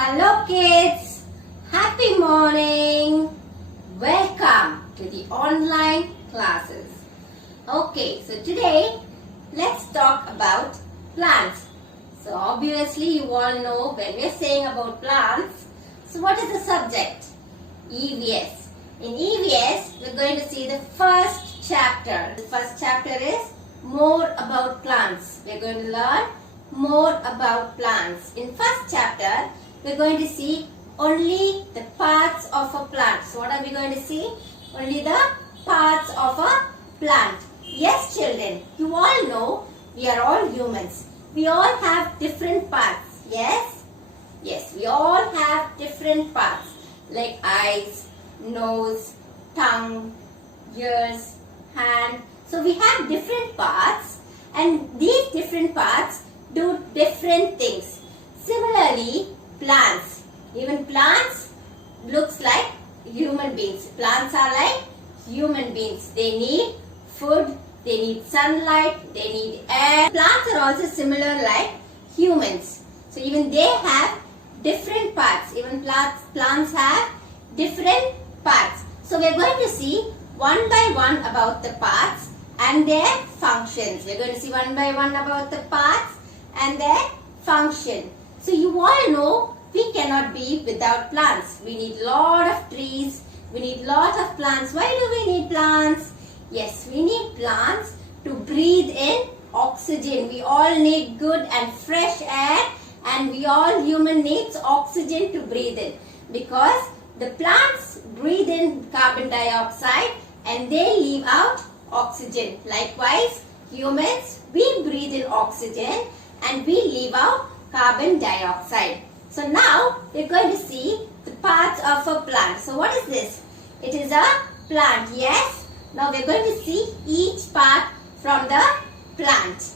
Hello kids, happy morning. Welcome to the online classes. Okay, so today let's talk about plants. So obviously you all know when we are saying about plants, so what is the subject? EVS. In EVS, we're going to see the first chapter. The first chapter is more about plants. We're going to learn more about plants. In first chapter, we're going to see only the parts of a plant. So what are we going to see? Only the parts of a plant. Yes children, you all know we are all humans. We all have different parts. Yes? Yes, we all have different parts like eyes, nose, tongue, ears, hand. So we have different parts and these different parts do different things. Similarly, plants. Even plants looks like human beings. Plants are like human beings. They need food, they need sunlight, they need air. Plants are also similar like humans. So even they have different parts. Even plants have different parts. So we are going to see one by one about the parts and their functions. We are going to see one by one about the parts and their function. So you all know we cannot be without plants. We need lot of trees. We need lot of plants. Why do we need plants? Yes, we need plants to breathe in oxygen. We all need good and fresh air and we all human needs oxygen to breathe in because the plants breathe in carbon dioxide and they leave out oxygen. Likewise, humans, we breathe in oxygen and we leave out carbon dioxide. So now we are going to see the parts of a plant. So what is this? It is a plant. Yes. Now we are going to see each part from the plant.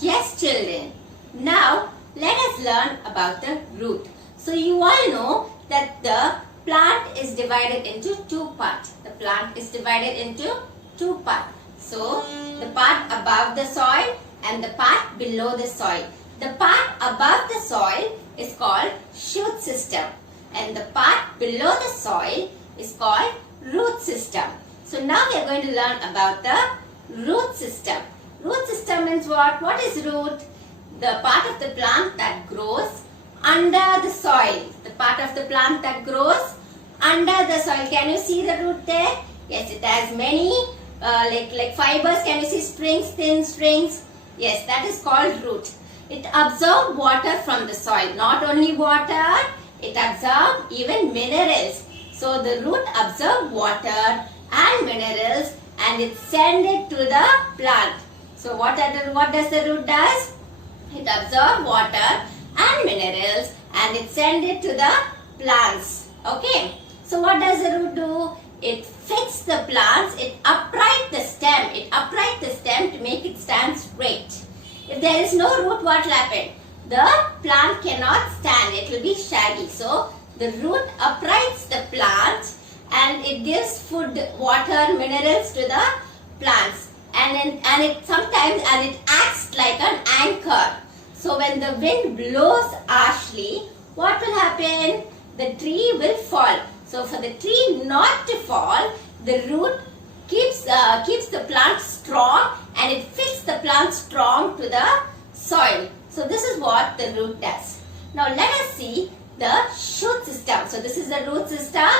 Yes children. Now let us learn about the root. So you all know that the plant is divided into two parts. The plant is divided into two parts. So the part above the soil and the part below the soil. The part above the soil is called shoot system and the part below the soil is called root system. So now we are going to learn about the root system. Root system means what? What is root? The part of the plant that grows under the soil. The part of the plant that grows under the soil. Can you see the root there? Yes, it has many like fibers. Can you see strings, thin strings? Yes, that is called root. It absorbs water from the soil. Not only water, it absorbs even minerals. So the root absorbs water and minerals and it sends it to the plant. So what does the root does? It absorbs water and minerals and it sends it to the plants. Okay. So what does the root do? It fixes the plants. It upright the stem. It upright the stem to make it stand straight. If there is no root, what will happen? The plant cannot stand. It will be shaggy. So the root uprights the plant and it gives food, water, minerals to the plants. And it acts like an anchor. So when the wind blows harshly, what will happen? The tree will fall. So for the tree not to fall, the root keeps the plant strong and it fixes the plant strong to the soil. So this is what the root does. Now let us see the shoot system. So this is the root system.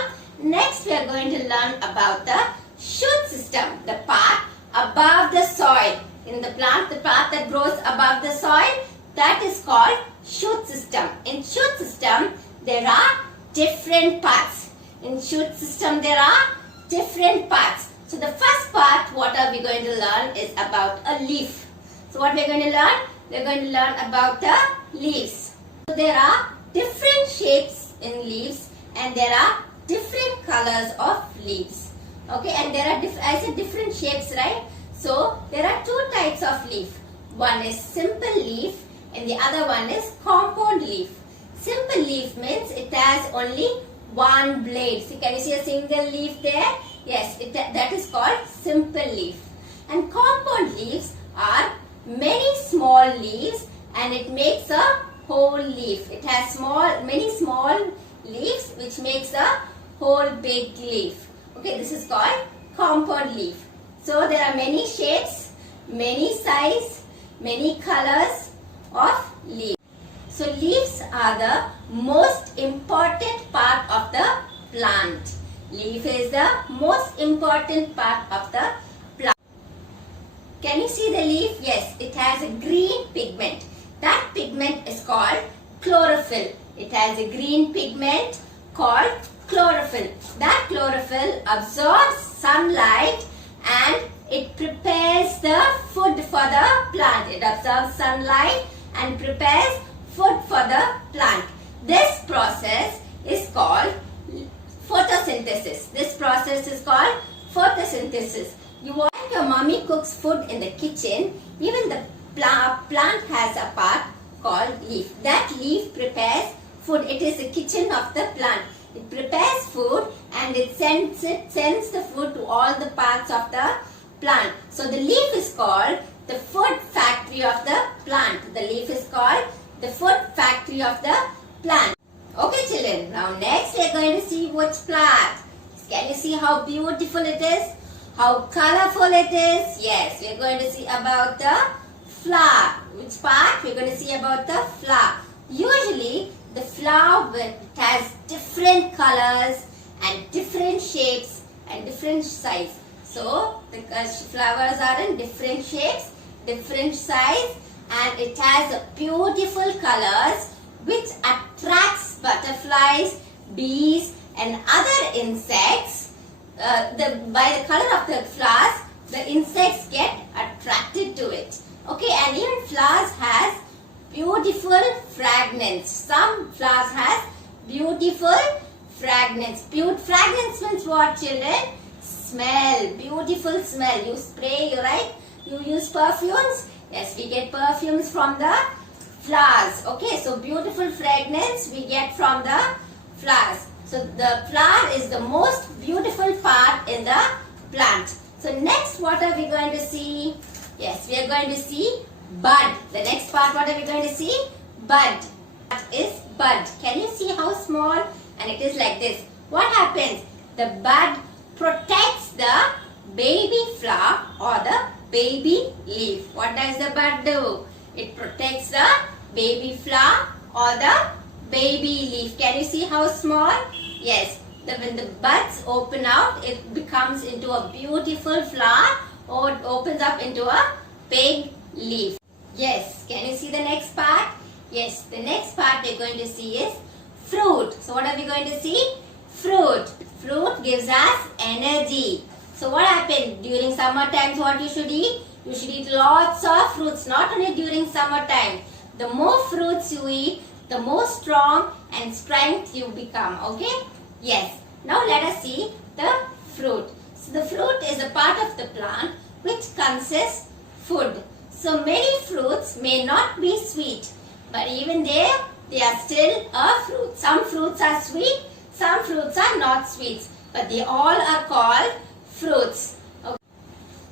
Next we are going to learn about the shoot system, the part above the soil. In the plant, the part that grows above the soil, that is called shoot system. In shoot system, there are different parts. In shoot system, there are different parts. So the first part, what are we going to learn is about a leaf. So what we are going to learn? We are going to learn about the leaves. So there are different shapes in leaves and there are different colors of leaves. Okay, and there are different shapes, right? So there are two types of leaf. One is simple leaf and the other one is compound leaf. Simple leaf means it has only one blade. So can you see a single leaf there? Yes, that is called simple leaf. And compound leaves are many small leaves and it makes a whole leaf. It has many small leaves which makes a whole big leaf. Okay, this is called compound leaf. So there are many shapes, many size, many colors of leaf. So leaves are the most important part of the plant. Leaf is the most important part of the plant. Can you see the leaf? Yes, it has a green pigment. That pigment is called chlorophyll. It has a green pigment called chlorophyll. That chlorophyll absorbs sunlight and it prepares the food for the plant. It absorbs sunlight and prepares food for the plant. This process is called photosynthesis. This process is called photosynthesis. When your mommy cooks food in the kitchen, even the plant has a part called leaf. That leaf prepares food. It is the kitchen of the plant. It prepares food and it sends the food to all the parts of the plant. So the leaf is called the food factory of the plant. The leaf is called the food factory of the plant. Okay children, now next we are going to see which plant. Can you see how beautiful it is? How colorful it is? Yes, we are going to see about the flower. Which part? We are going to see about the flower. Usually the flower has different colors and different shapes and different size. So the flowers are in different shapes, different size, and it has beautiful colors which attracts butterflies, bees and other insects. By the color of the flowers, the insects get attracted to it. Okay, and even flowers has beautiful fragrance. Some flowers has beautiful fragrance. Fragrance means what, children? Smell, beautiful smell. You spray, right? You use perfumes. Yes, we get perfumes from the flowers. Okay, so beautiful fragrance we get from the flowers. So the flower is the most beautiful part in the plant. So next, what are we going to see? Yes, we are going to see bud. The next part, what are we going to see? Bud. That is bud. Can you see how small? And it is like this. What happens? The bud protects the baby flower or the baby leaf. What does the bud do? It protects the baby flower or the baby leaf. Can you see how small? Yes. When the buds open out, it becomes into a beautiful flower or it opens up into a big leaf. Yes. Can you see the next part? Yes. The next part we're going to see is fruit. So what are we going to see? Fruit. Fruit gives us energy. So what happens during summer times? What you should eat? You should eat lots of fruits. Not only during summer time. The more fruits you eat, the more strong and strength you become. Okay? Yes. Now let us see the fruit. So the fruit is a part of the plant which consists food. So many fruits may not be sweet, but even there they are still a fruit. Some fruits are sweet, some fruits are not sweet, but they all are called fruits. Okay.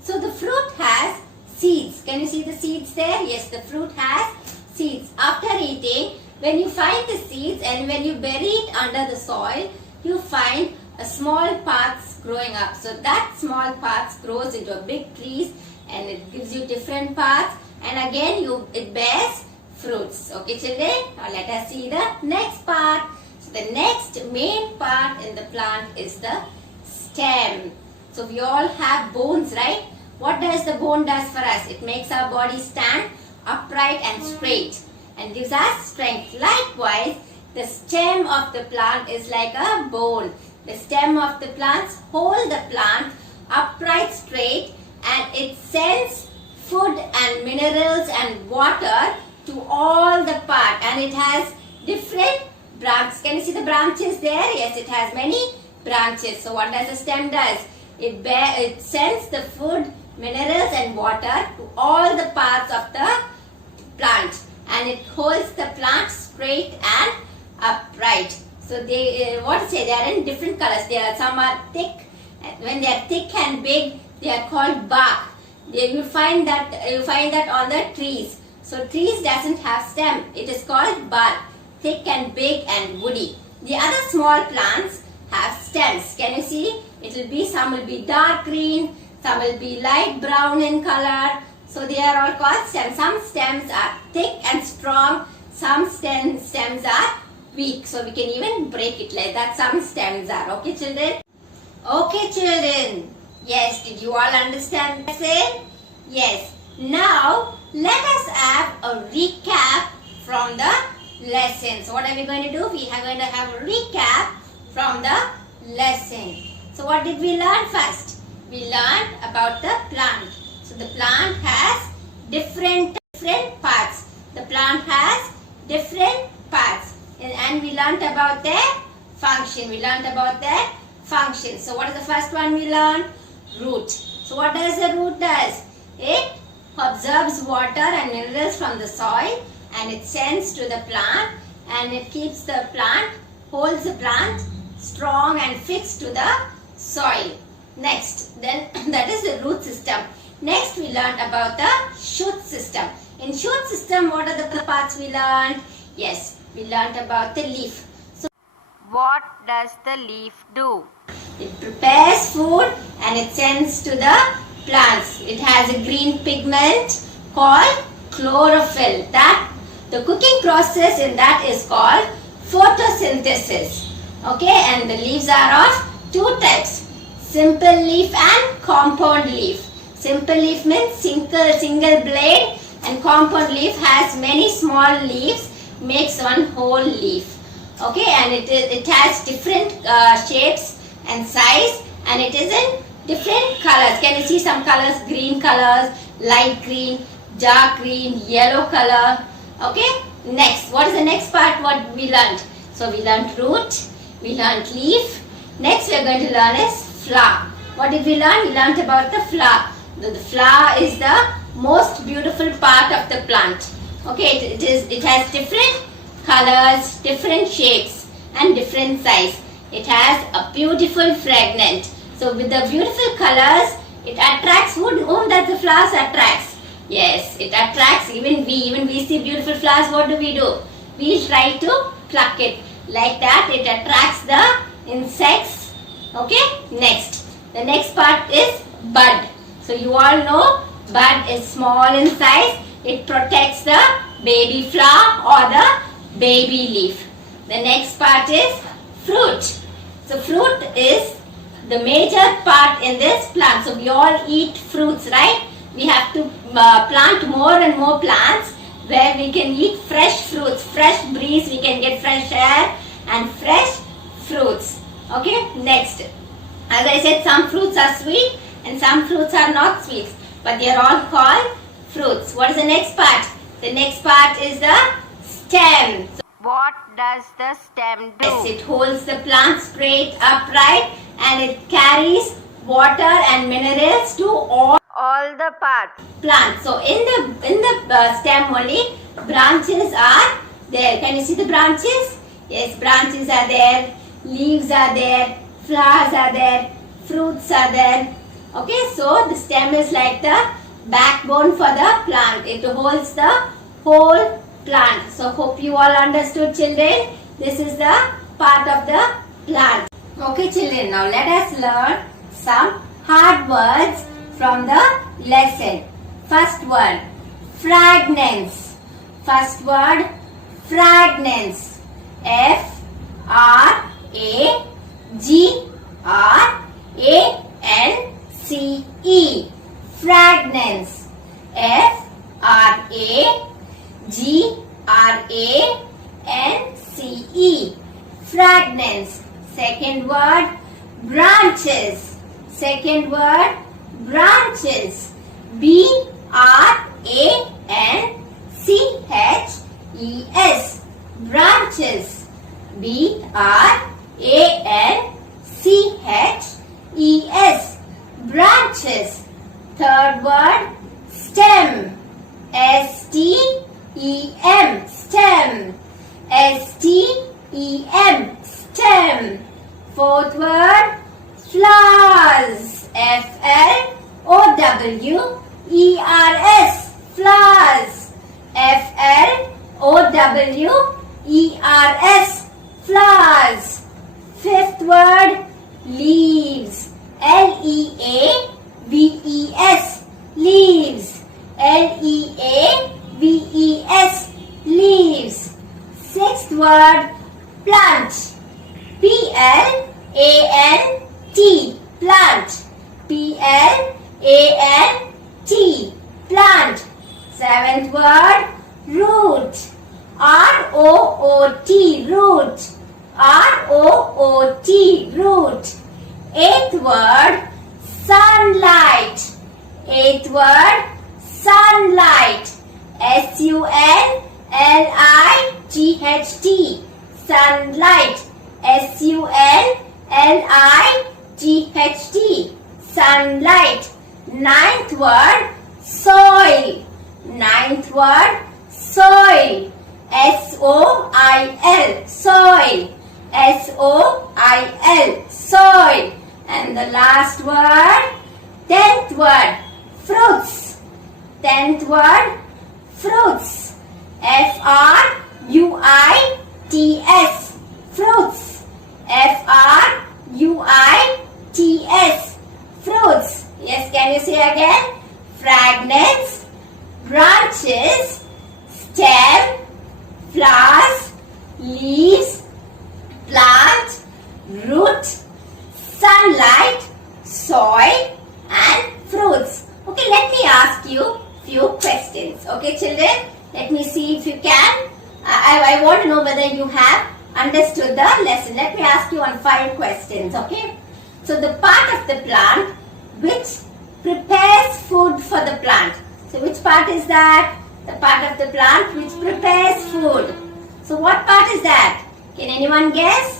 So the fruit has seeds. Can you see the seeds there? Yes, the fruit has seeds. After eating, when you find the seeds and when you bury it under the soil, you find a small parts growing up. So that small parts grows into a big trees and it gives you different parts and again it bears fruits. Okay children, now let us see the next part. So the next main part in the plant is the stem. So we all have bones, right? What does the bone does for us? It makes our body stand upright and straight and gives us strength. Likewise, the stem of the plant is like a bone. The stem of the plants hold the plant upright, straight, and it sends food and minerals and water to all the part, and it has different branches. Can you see the branches there? Yes, it has many branches. So what does the stem does? It sends the food, minerals and water to all the parts of the plant, and it holds the plant straight and upright. So they they are in different colors. Some are thick. When they are thick and big, they are called bark. You find that on the trees. So trees doesn't have stem. It is called bud, thick and big and woody. The other small plants have stems. Can you see? It will be, some will be dark green, some will be light brown in color. So they are all called stems. Some stems are thick and strong. Some stems are weak. So we can even break it like that. Some stems are. Okay, children? Okay, children. Yes, did you all understand the lesson? Yes. Now, let us have a recap from the lesson. So what are we going to do? We are going to have a recap from the lesson. So what did we learn first? We learned about the plant. So the plant has different parts. The plant has different parts. And we learned about their function. We learned about their function. So what is the first one we learned? Root. So what does the root does? It absorbs water and minerals from the soil and it sends to the plant, and it keeps the plant, holds the plant strong and fixed to the soil. Next, then that is the root system. Next we learned about the shoot system. In shoot system, what are the parts we learned? Yes, we learned about the leaf. So what does the leaf do? It prepares food and it sends to the plants. It has a green pigment called chlorophyll. The cooking process in that is called photosynthesis. Okay, and the leaves are of two types: simple leaf and compound leaf. Simple leaf means single blade, and compound leaf has many small leaves, makes one whole leaf. Okay, and it has different shapes and size, and it is in different colors. Can you see some colors? Green colors, light green, dark green, yellow color. Okay, next, what is the next part what we learned? So we learned root, we learned leaf. Next we are going to learn is flower. What did we learn? We learned about the flower. The flower is the most beautiful part of the plant. Okay, it has different colors, different shapes and different size. It has a beautiful fragrance. So with the beautiful colors, it attracts whom that the flowers attracts. Yes, it attracts even we see beautiful flowers. What do? We try to pluck it. Like that, it attracts the insects. Okay, next. The next part is bud. So you all know bud is small in size. It protects the baby flower or the baby leaf. The next part is fruit. So fruit is the major part in this plant. So we all eat fruits, right? We have to plant more and more plants where we can eat fresh fruits, fresh breeze, we can get fresh air and fresh fruits. Okay, next. As I said, some fruits are sweet and some fruits are not sweet, but they are all called fruits. What is the next part? The next part is the stem. So what does the stem do? Yes, it holds the plant straight upright and it carries water and minerals to all the plant. So in the stem only branches are there. Can you see the branches? Yes, branches are there, leaves are there, flowers are there, fruits are there. Okay, so the stem is like the backbone for the plant. It holds the whole plant. So hope you all understood, children. This is the part of the plant. Okay, children, now let us learn some hard words from the lesson. First word, fragrance. First word, fragrance. F-R-A-G-R-A-N-C-E. Fragrance. F-R-A-G-R-A-N-C-E. Fragrance. Second word, branches. Second word, branches. B-R-A-N-C-H-E-S. Branches. B-R-A-N-C-H-E-S. Branches. Third word, stem. S-T-E-M. Stem. S-T-E-M. Stem. Fourth word, flowers. F-L-O-W-E-R-S. Flowers. F-L-O-W-E-R-S, flowers. Fifth word, leaves. L-E-A-V-E-S, leaves. L-E-A-V-E-S, leaves. Sixth word, plant. P-L-A-N-T, plant. P-L-A-N-T, plant. Seventh word, root. R-O-O-T, root. R-O-O-T, root. Eighth word, sunlight. Eighth word, sunlight. S-U-N-L-I-G-H-T, sunlight. S-U-N-L-I-G-H-T, sunlight. Ninth word, soil. Ninth word, soil. S-O-I-L, soil. S-O-I-L, soil. And the last word, 10th word, fruits. 10th word, fruits. F-R-U-I-T-S, fruits. F-R-U-I-T-S, fruits. Yes, can you say again? Fragments, branches, stem, flowers, leaves, plant, root, sunlight, soil and fruits. Okay, let me ask you few questions. Okay, children, let me see if you can. I want to know whether you have understood the lesson. Let me ask you on 5 questions. Okay, so the part of the plant which prepares food for the plant. So which part is that? The part of the plant which prepares food. So what part is that? Can anyone guess?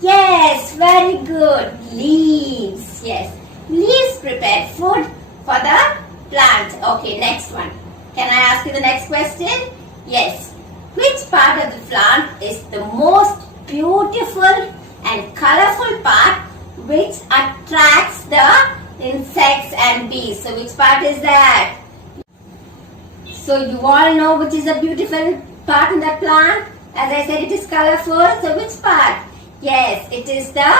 Yes, very good. Leaves. Yes, leaves prepare food for the plant. Okay, next one. Can I ask you the next question? Yes. Which part of the plant is the most beautiful and colorful part which attracts the insects and bees? So which part is that? So you all know which is the beautiful part in the plant. As I said, it is colorful. So which part? Yes, it is the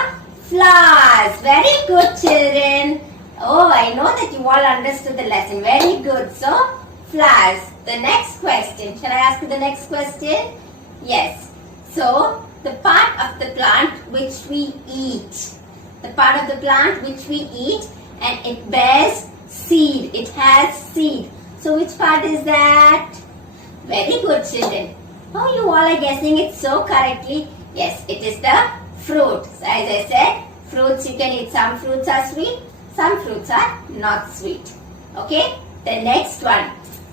flowers. Very good, children. Oh, I know that you all understood the lesson. Very good. So, flowers. The next question. Shall I ask you the next question? Yes. So, the part of the plant which we eat. The part of the plant which we eat and it bears seed. It has seed. So, which part is that? Very good, children. Oh, you all are guessing it so correctly. Yes, it is the fruit. So, as I said, fruits you can eat. Some fruits are sweet. Some fruits are not sweet. Okay, the next one.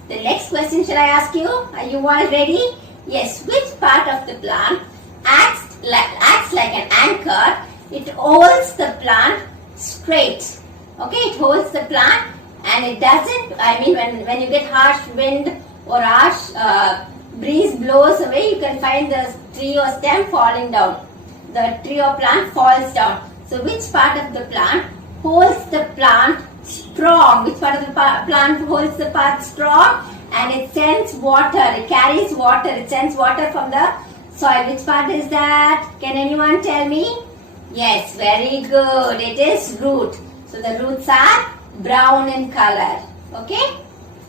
The next question shall I ask you? Are you all ready? Yes, which part of the plant acts like an anchor? It holds the plant straight. Okay, it holds the plant and it doesn't, when you get harsh wind or harsh breeze blows away, you can find the tree or stem falling down. The tree or plant falls down. So which part of the plant holds the plant strong? Which part of the plant holds the plant strong? And it sends water, it carries water, it sends water from the soil. Which part is that? Can anyone tell me? Yes, very good. It is root. So the roots are brown in color. Okay?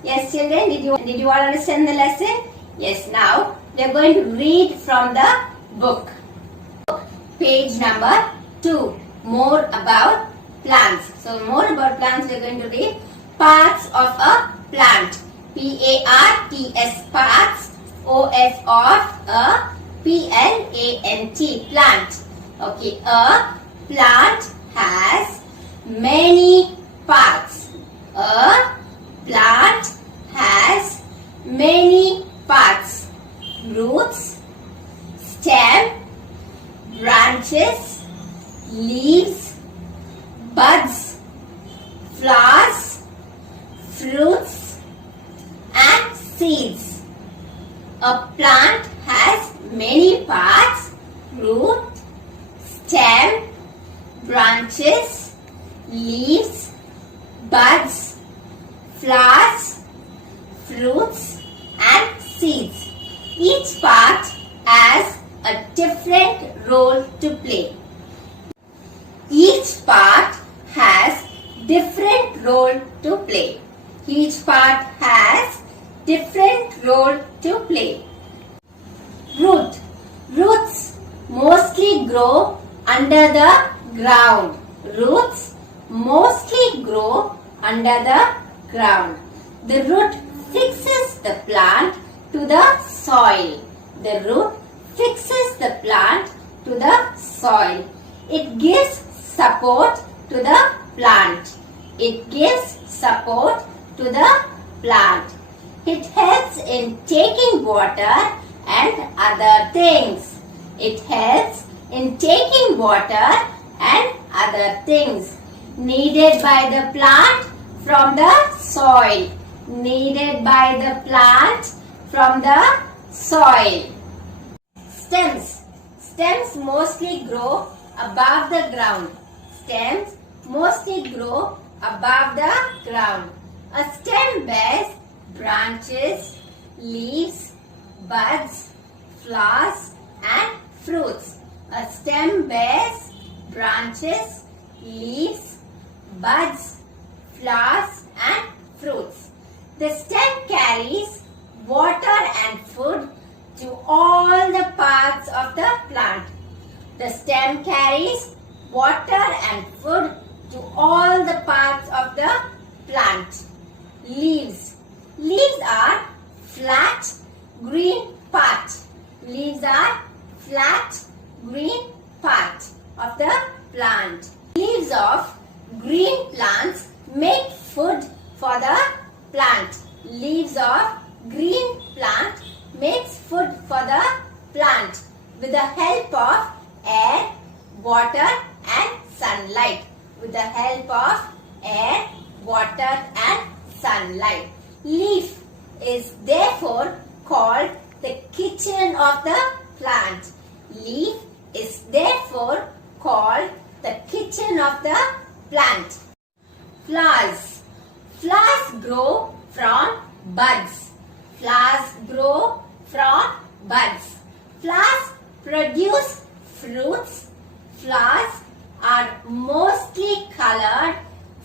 Yes, children, did you all understand the lesson? Yes, now we are going to read from the book. Page number 2. More about plants. So more about plants we are going to read. Parts of a plant. P-A-R-T-S, parts. O-F of a P-L-A-N-T, plant. Okay, a plant has many parts. A plant has many parts. Roots, stem, branches, leaves, buds, flowers, fruits and seeds. A plant has many parts: root, stem, branches, leaves, buds, flowers, fruits and seeds. Each part has a different role to play. Each part has different role to play. Each part has different role to play. Root. Roots mostly grow under the ground. Roots mostly grow under the ground. The root fixes the plant to the soil. The root fixes the plant to the soil. It gives support to the plant. It gives support to the plant. It helps in taking water and other things. It helps in taking water and other things needed by the plant from the soil. Needed by the plant from the soil. Stems. Stems mostly grow above the ground. Stems mostly grow above the ground. A stem bears branches, leaves, buds, flowers and fruits. A stem bears branches, leaves, buds, flowers and fruits. The stem carries water and food to all the parts of the plant. The stem carries water and food to all the parts of the plant. Leaves. Leaves are flat green part. Leaves are flat green part of the plant. Leaves of green plants make food for the plant. Leaves of green plant makes food for the plant with the help of air, water and sunlight. With the help of air, water and sunlight. Leaf is therefore called the kitchen of the plant. Leaf is therefore called the kitchen of the plant. Flowers. Flowers grow from buds. Flowers grow from buds. Flowers produce fruits. Flowers are mostly colored.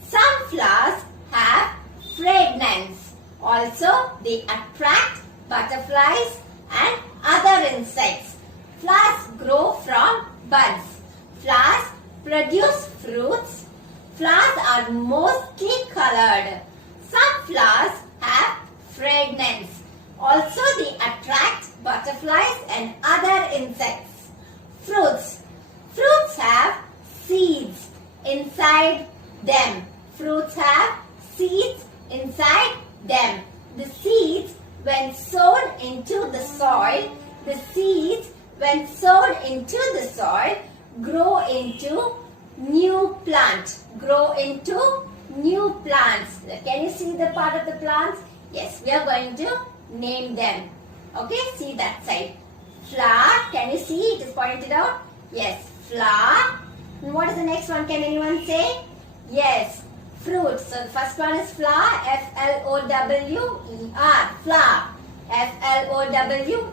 Some flowers have fragrance. Also, they attract butterflies and other insects. Flowers grow from buds. Flowers produce fruits. Flowers are mostly colored. Some flowers have fragrance. Also, they attract butterflies and other insects. Fruits. Fruits have seeds inside them. Fruits have seeds inside them. The seeds, when sown into the soil, grow into new plants. Can you see the part of the plants? Yes, we are going to name them. Okay, see that side. Flower, can you see it is pointed out? Yes, flower. And what is the next one? Can anyone say? Yes, fruit. So the first one is flower, F-L-O-W-E-R, flower. F-L-O-W-E-R,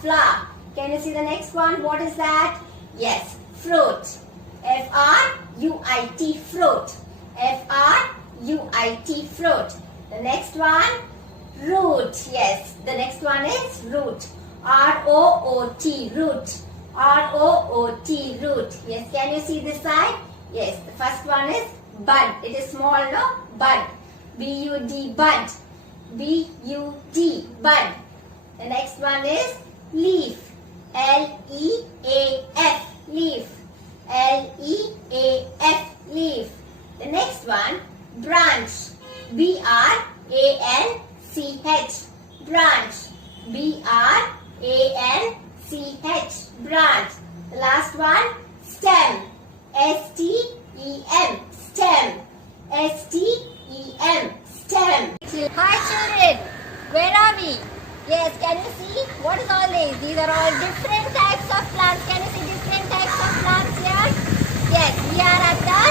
flower. Can you see the next one? What is that? Yes, fruit. F-R-U-I-T, fruit. F-R-U-I-T, fruit. The next one, root. Yes, the next one is root. R-O-O-T, root. R-O-O-T, root. Yes, can you see this side? Yes, the first one is bud. It is small, no? Bud. B-U-D, bud. B-U-D, bud. The next one is leaf. L-E-A-F, leaf. L-E-A-F, leaf. The next one, branch. B-R-A-N-C-H, branch. B-R-A-N-C-H, branch. The last one, stem. S-T-E-M, stem. S-T-E-M, stem. Hi children, where are we? Yes, can you see? What is all these? These are all different types of plants. Can you see different types of plants here? Yes, we are at the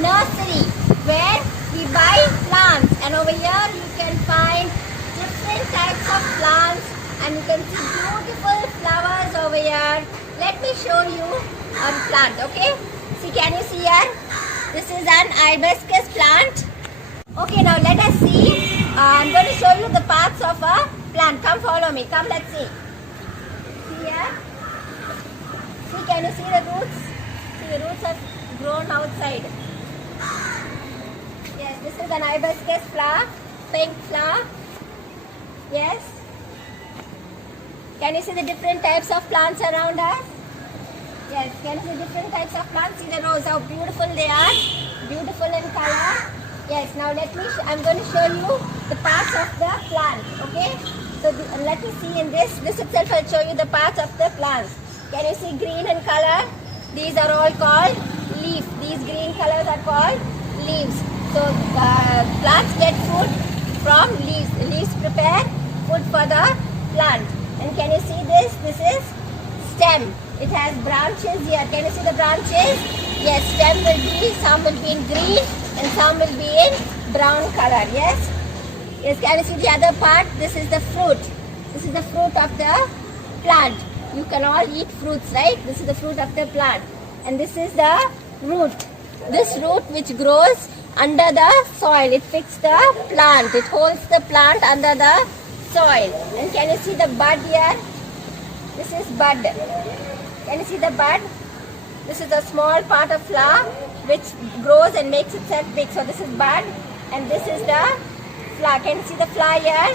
nursery where we buy plants. And over here you can find different types of plants and you can see beautiful flowers over here. Let me show you a plant, okay? See, can you see here? This is an hibiscus plant. Okay, now let us see. I'm going to show you the parts of a plant. Come follow me. Come, let's see. See here? See, can you see the roots? See, the roots have grown outside. Yes, this is an hibiscus flower. Pink flower. Yes. Can you see the different types of plants around us? Yes, can you see different types of plants? See the rose, how beautiful they are. Beautiful in color. Yes, now I'm going to show you the parts of the plant. Okay? So let me see in this itself I'll show you the parts of the plants. Can you see green in color? These are all called leaf. These green colors are called leaves. So plants get food from leaves. Leaves prepare food for the plant. And can you see this? This is stem. It has branches here. Can you see the branches? Yes, stem will be, some will be in green and some will be in brown color. Yes? Yes, can you see the other part? This is the fruit. This is the fruit of the plant. You can all eat fruits, right? This is the fruit of the plant. And this is the root. This root which grows under the soil. It fixes the plant. It holds the plant under the soil. And can you see the bud here? This is bud. Can you see the bud? This is a small part of flower which grows and makes itself big. So this is bud and this is the flower. Can you see the flower here?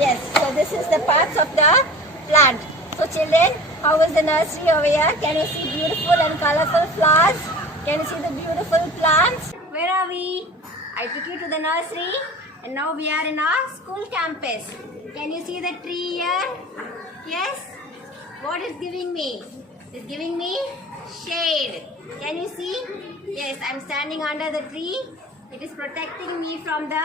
Yes. So this is the parts of the plant. So children, how is the nursery over here? Can you see beautiful and colorful flowers? Can you see the beautiful plants? Where are we? I took you to the nursery and now we are in our school campus. Can you see the tree here? Yes? What is giving me? It's giving me shade. Can you see? Yes, I'm standing under the tree. It is protecting me from the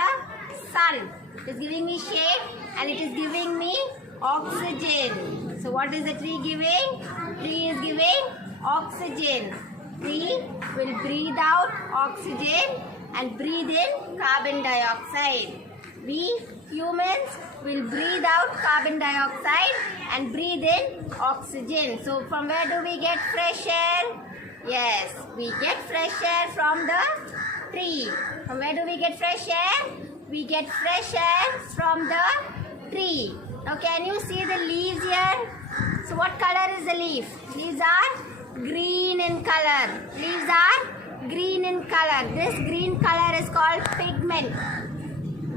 sun. It is giving me shade and it is giving me oxygen. So what is the tree giving? Tree is giving oxygen. Tree will breathe out oxygen and breathe in carbon dioxide. We humans will breathe out carbon dioxide and breathe in oxygen. So from where do we get fresh air? Yes, we get fresh air from the tree. From where do we get fresh air? We get fresh air from the tree. Now can you see the leaves here? So what color is the leaf? Leaves are green in color. Leaves are green in color. This green color is called pigment.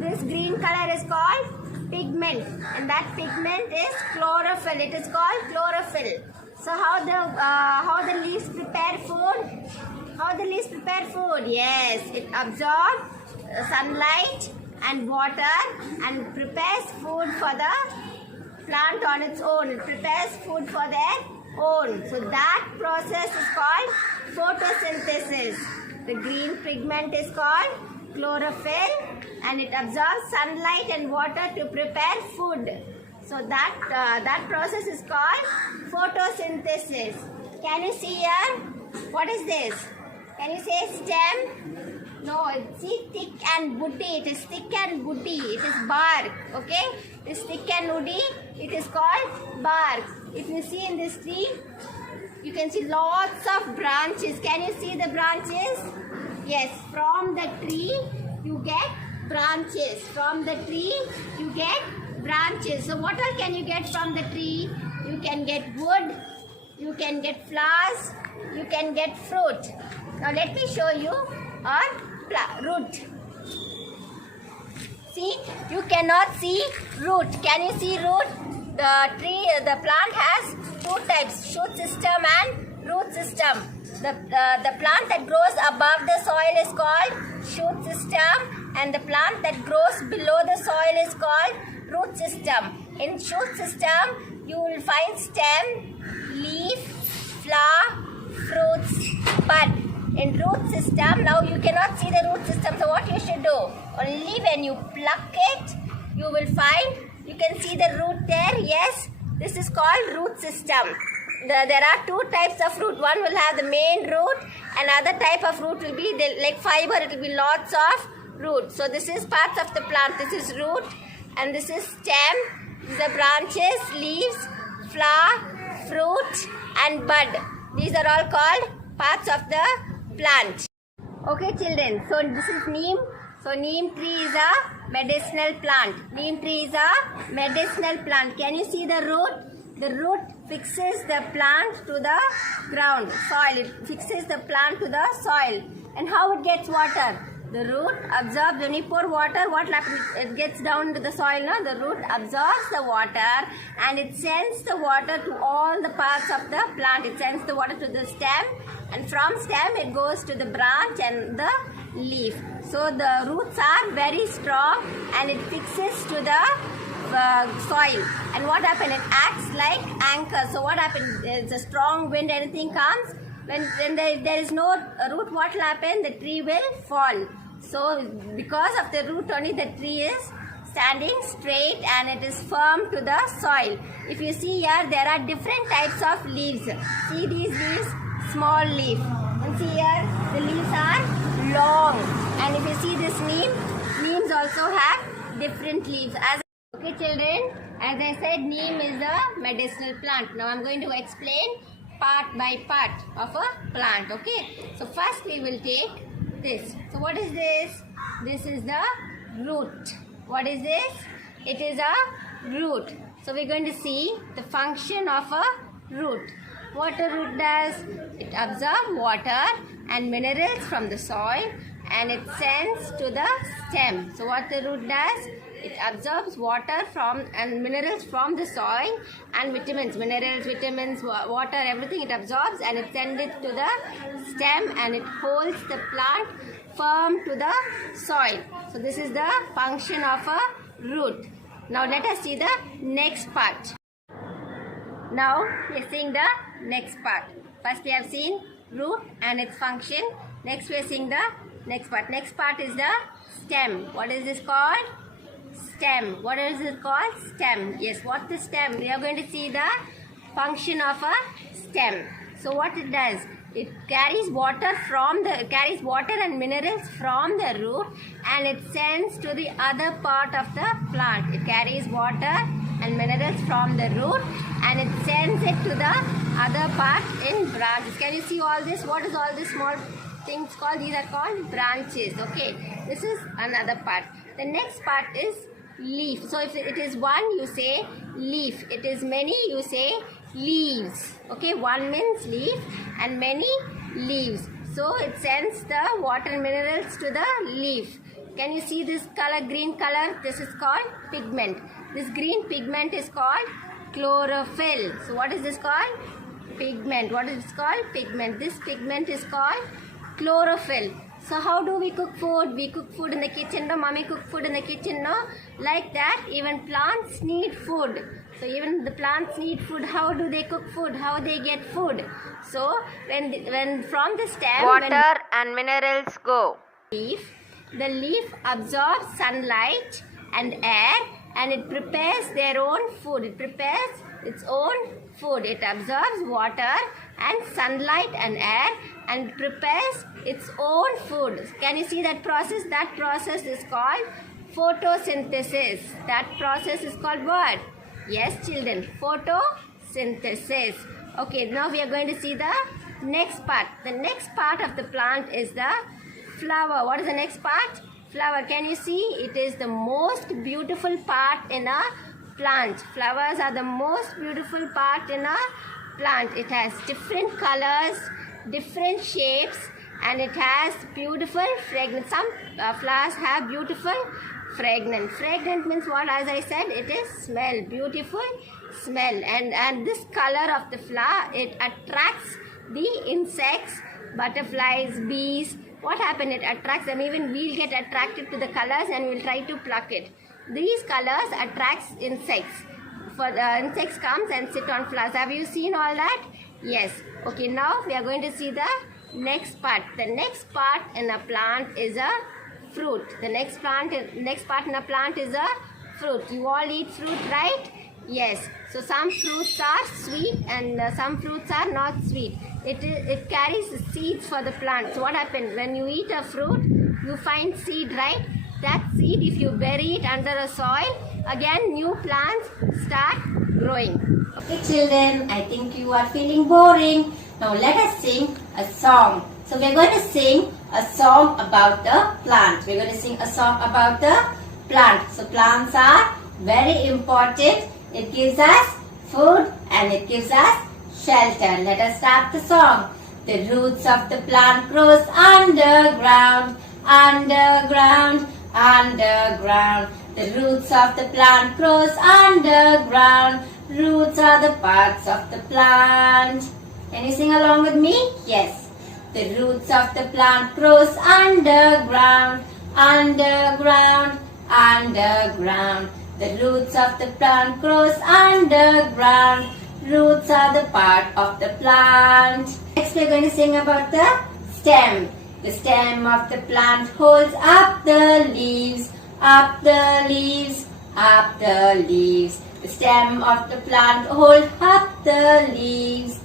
This green color is called pigment and that pigment is chlorophyll. It is called chlorophyll. So how the leaves prepare food? How the leaves prepare food? Yes, it absorbs sunlight and water and prepares food for the plant on its own. It prepares food for their own. So that process is called photosynthesis. The green pigment is called chlorophyll and it absorbs sunlight and water to prepare food. So that process is called photosynthesis. Can you see here? What is this? Can you say stem? No, see, thick and woody. It is thick and woody. It is bark. Okay? It is thick and woody. It is called bark. If you see in this tree, you can see lots of branches. Can you see the branches? Yes, from the tree you get branches. From the tree you get branches. So what all can you get from the tree? You can get wood, you can get flowers, you can get fruit. Now let me show you our root. See, you cannot see root. Can you see root? The plant has two types, shoot system and root system. The plant that grows above the soil is called shoot system and the plant that grows below the soil is called root system. In shoot system, you will find stem, leaf, flower, fruits, bud. In root system, now you cannot see the root system, so what you should do? Only when you pluck it, you will find, you can see the root there, yes, this is called root system. There are two types of root. One will have the main root, another type of root will be like fiber, it will be lots of root. So this is parts of the plant. This is root and this is stem, These are branches, leaves, flower, fruit and bud. These are all called parts of the plant. Okay children, so this is neem. So neem tree is a medicinal plant. Neem tree is a medicinal plant. Can you see the root? The root fixes the plant to the ground, soil. It fixes the plant to the soil. And how it gets water? The root absorbs, when you pour water, what happens? It gets down to the soil, no? The root absorbs the water and it sends the water to all the parts of the plant. It sends the water to the stem, and from stem it goes to the branch and the leaf. So the roots are very strong and it fixes to the soil. And what happens? It acts like anchor. So what happens? It's a strong wind, anything comes. When there is no root, what will happen? The tree will fall. So because of the root only, the tree is standing straight and it is firm to the soil. If you see here, there are different types of leaves. See these leaves, small leaf. And see here, the leaves are long. And if you see this neem, neems also have different leaves. Okay children, as I said, neem is a medicinal plant. Now I am going to explain part by part of a plant. Okay, so first we will take this. So what is this? This is the root. What is this? It is a root. So we're going to see the function of a root. What a root does? It absorbs water and minerals from the soil and it sends to the stem. So what the root does? It absorbs water from and minerals from the soil and vitamins, water, everything it absorbs and it sends it to the stem and it holds the plant firm to the soil. So this is the function of a root. Now let us see the next part. Now we are seeing the next part. First we have seen root and its function. Next we are seeing the next part. Next part is the stem. What is this called? Stem. What is it called? Stem. Yes, what the stem? We are going to see the function of a stem. So what it does? It carries water and minerals from the root and it sends to the other part of the plant. It carries water and minerals from the root and it sends it to the other part in branches. Can you see all this? What is all this small things called? These are called branches. Okay, this is another part. The next part is leaf. So if it is one, you say leaf. It is many, you say leaves. Okay, one means leaf and many leaves. So it sends the water and minerals to the leaf. Can you see this color, green color? This is called pigment. This green pigment is called chlorophyll. So what is this called? Pigment. What is this called? Pigment. This pigment is called chlorophyll. So how do we cook food? We cook food in the kitchen, no? Mommy cook food in the kitchen, no? Like that, even plants need food. So even the plants need food. How do they cook food? How they get food? So when from the stem, water and minerals go. The leaf absorbs sunlight and air and it prepares their own food. It prepares its own food. It absorbs water and sunlight and air and prepares its own food. Can you see that process? That process is called photosynthesis. That process is called what? Yes, children, photosynthesis. Okay, now we are going to see the next part. The next part of the plant is the flower. What is the next part? Flower. Can you see? It is the most beautiful part in a plant. Flowers are the most beautiful part in a plant. It has different colors, different shapes, and it has beautiful fragrance. Some flowers have beautiful fragrance. Fragrant means what? As I said, it is smell, beautiful smell. And this color of the flower, it attracts the insects, butterflies, bees. What happens? It attracts them. Even we'll get attracted to the colors and we'll try to pluck it. These colors attracts insects. For the insects comes and sit on flowers. Have you seen all that? Yes. Okay, now we are going to see the next part. The next part in a plant is a fruit. The next part in a plant is a fruit. You all eat fruit, right? Yes. So some fruits are sweet and some fruits are not sweet. It carries seeds for the plant. So what happens? When you eat a fruit, you find seed, right? That seed, if you bury it under a soil, again new plants start growing. Okay children, I think you are feeling boring. Now let us sing a song. So we're going to sing a song about the plant. We're going to sing a song about the plant. So plants are very important. It gives us food and it gives us shelter. Let us start the song. The roots of the plant grows underground, underground, underground. The roots of the plant grows underground. Roots are the parts of the plant. Can you sing along with me? Yes. The roots of the plant grows underground, underground, underground. The roots of the plant grows underground. Roots are the part of the plant. Next we are going to sing about the stem. The stem of the plant holds up the leaves, up the leaves, up the leaves. The stem of the plant holds up the leaves.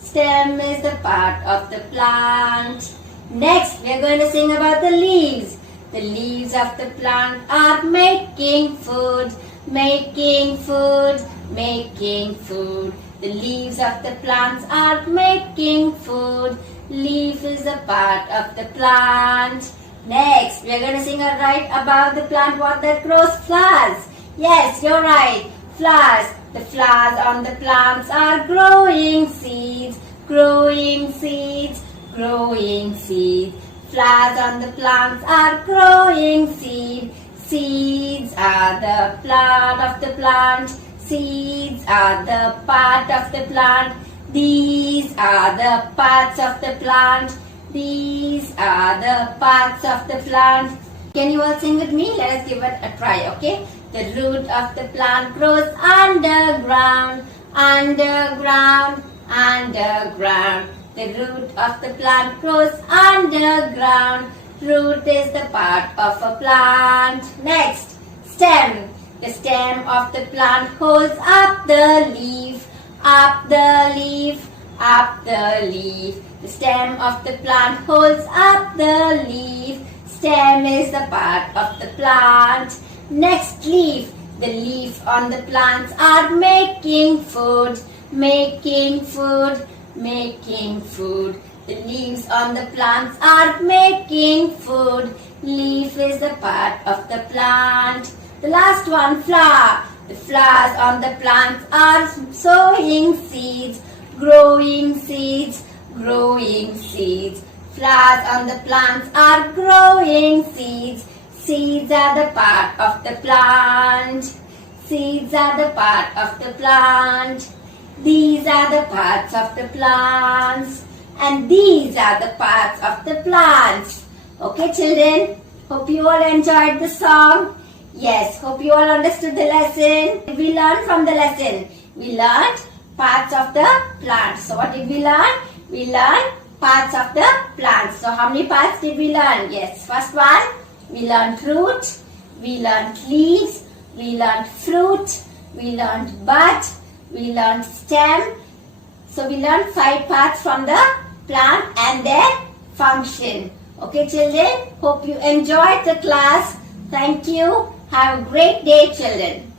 Stem is the part of the plant. Next we are going to sing about the leaves. The leaves of the plant are making food, making food, making food. The leaves of the plants are making food. Leaf is a part of the plant. Next, we are going to sing right about the plant what that grows flowers. Yes, you're right. Flowers. The flowers on the plants are growing seeds, growing seeds, growing seeds. Flowers on the plants are growing seed. Seeds are the plant of the plant. Seeds are the part of the plant. These are the parts of the plant. These are the parts of the plant. Can you all sing with me? Let us give it a try, okay? The root of the plant grows underground, underground, underground. The root of the plant grows underground. Root is the part of a plant. Next, stem. The stem of the plant holds up the leaf, up the leaf, up the leaf. The stem of the plant holds up the leaf. Stem is the part of the plant. Next, leaf. The leaf on the plants are making food, making food, making food. The leaves on the plants are making food. Leaf is the part of the plant. The last one, flower. The flowers on the plants are sowing seeds, growing seeds, growing seeds. Flowers on the plants are growing seeds. Seeds are the part of the plant. Seeds are the part of the plant. These are the parts of the plants. And these are the parts of the plants. Okay children, hope you all enjoyed the song. Yes, hope you all understood the lesson. We learned from the lesson. We learned parts of the plant. So what did we learn? We learned parts of the plant. So how many parts did we learn? Yes, first one, we learned root, we learned leaves, we learned fruit, we learned bud, we learned stem. So we learned 5 parts from the plant and their function. Okay children, hope you enjoyed the class. Thank you. Have a great day children.